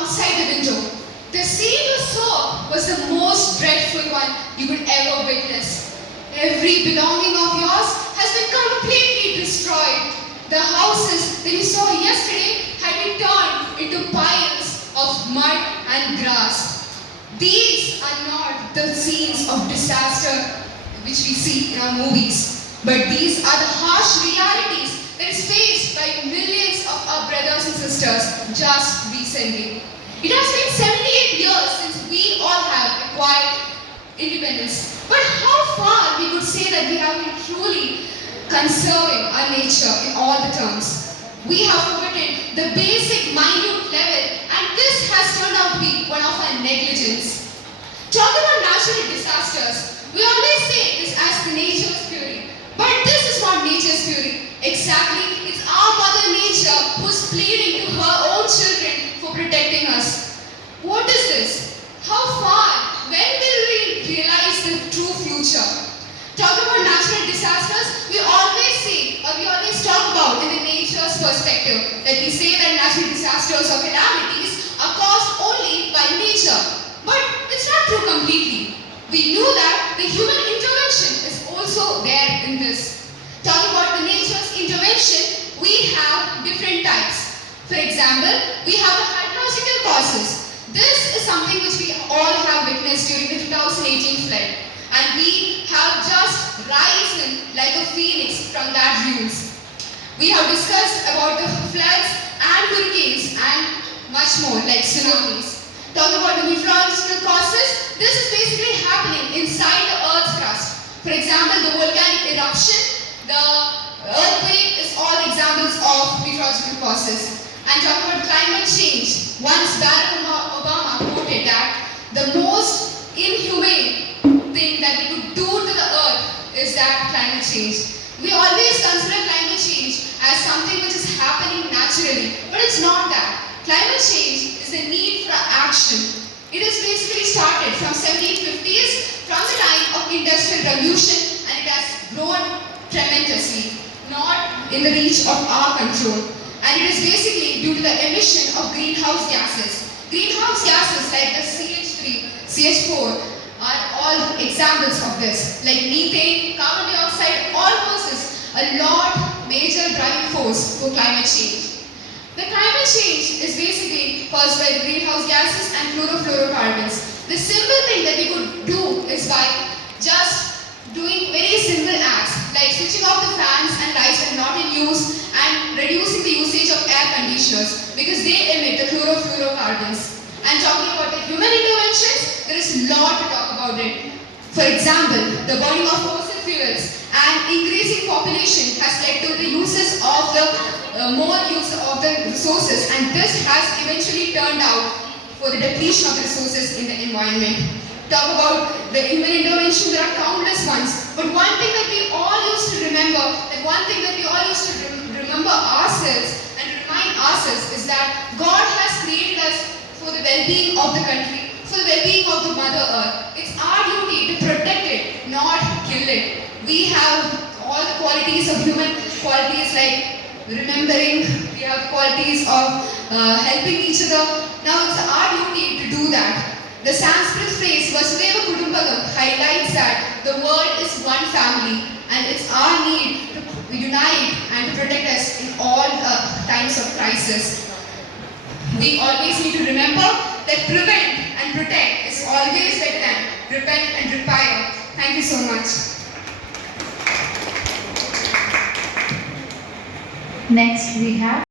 outside the window. The scene you saw was the most dreadful one you could ever witness. Every belonging of yours has been completely destroyed. The houses that you saw yesterday had been turned into piles of mud and grass. These are not the scenes of disaster which we see in our movies, but these are the harsh realities that is faced by millions of our brothers and sisters just recently. It has been 78 years since we all have acquired independence. But how far we could say that we have been truly conserving our nature in all the terms. We have forgotten the basic minute level, and this has turned out to be one of our negligence. Talking about natural disasters, we always say this as the nature's fury. But this is not nature's fury. Exactly, it's our mother nature who's pleading to her own children for protecting us. What is this? How far? When will we realize the true future? Talking about natural disasters, we always say, or we always talk about in the nature's perspective, that we say that natural disasters or calamities are caused only by nature. But it's not true completely. We knew that the human intervention is also there in this. Talking about the nature's intervention, we have different types. For example, we have the hydrological causes. This is something which we all have witnessed during the 2018 flood. And we have just risen like a phoenix from that ruins. We have discussed about the floods and hurricanes and much more like tsunamis. Talk about the meteorological causes. This is basically happening inside the Earth's crust. For example, the volcanic eruption, the earthquake is all examples of meteorological causes. And talk about climate change. Once Barack Obama quoted that the most inhumane thing that we could do to the earth is that climate change. We always consider climate change as something which is happening naturally, but it's not that. Climate change is the need for action. It is basically started from 1750s, from the time of Industrial Revolution, and it has grown tremendously, not in the reach of our control. And it is basically due to the emission of greenhouse gases. Greenhouse gases like the CH3, CH4 are all examples of this. Like methane, carbon dioxide, all poses a major driving force for climate change. The climate change is basically caused by the greenhouse gases and chlorofluorocarbons. The simple thing that we could do is by just doing very simple acts like switching off the fans and lights when not in use and reducing the usage of air conditioners because they emit the chlorofluorocarbons. And talking about the human interventions, there is a lot to talk about it. For example, the burning of fossil fuels and increasing population has led to the uses of the more use of the resources, and this has eventually turned out for the depletion of the resources in the environment. Talk about the human intervention, there are countless ones. But one thing that we all used to remember, remember ourselves and remind ourselves is that God has created us for the well-being of the country, for the well-being of the Mother Earth. It's our duty to protect it, not kill it. We have all the qualities of human qualities like remembering, we have qualities of helping each other. Now it's our duty to do that. The Sanskrit phrase Vasudeva Kutumbakam highlights that the world is one family and it's our need to unite and to protect us in all times of crisis. We always need to remember that prevent and protect is always better than repent and repair. Thank you so much. Next we have